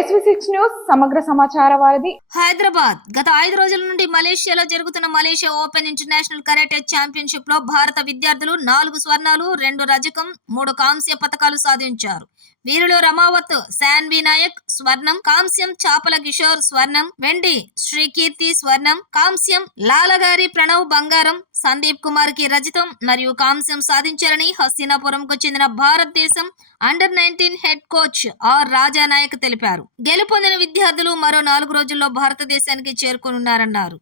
SV6 news సమగ్ర సమాచార వారిది హైదరాబాద్. గత 5 రోజుల నుండి మలేషియాలో జరుగుతున్న Malaysia open international karate championship లో భారత విద్యార్థులు 4 స్వర్ణాలు, 2 రజకం, 3 కాంస్య పతకాలు సాధించారు. వీరిలో రమావత్ శాన్వి నాయక్ స్వర్ణం, కాంస్యం చాపల కిషోర్ స్వర్ణం, వెండి శ్రీకీర్తి స్వర్ణం, కాంస్యం లాలగారి ప్రణవ్ బంగారం, సందీప్ కుమార్ కి రజతం మరియు కాంస్యం సాధించారని హస్తినాపురంకు చెందిన భారతదేశం అండర్-19 హెడ్ కోచ్ ఆర్ రాజా నాయక్ తెలిపారు. గెలుపొందిన విద్యార్థులు మరో 4 రోజుల్లో భారతదేశానికి చేరుకోనున్నారన్నారు.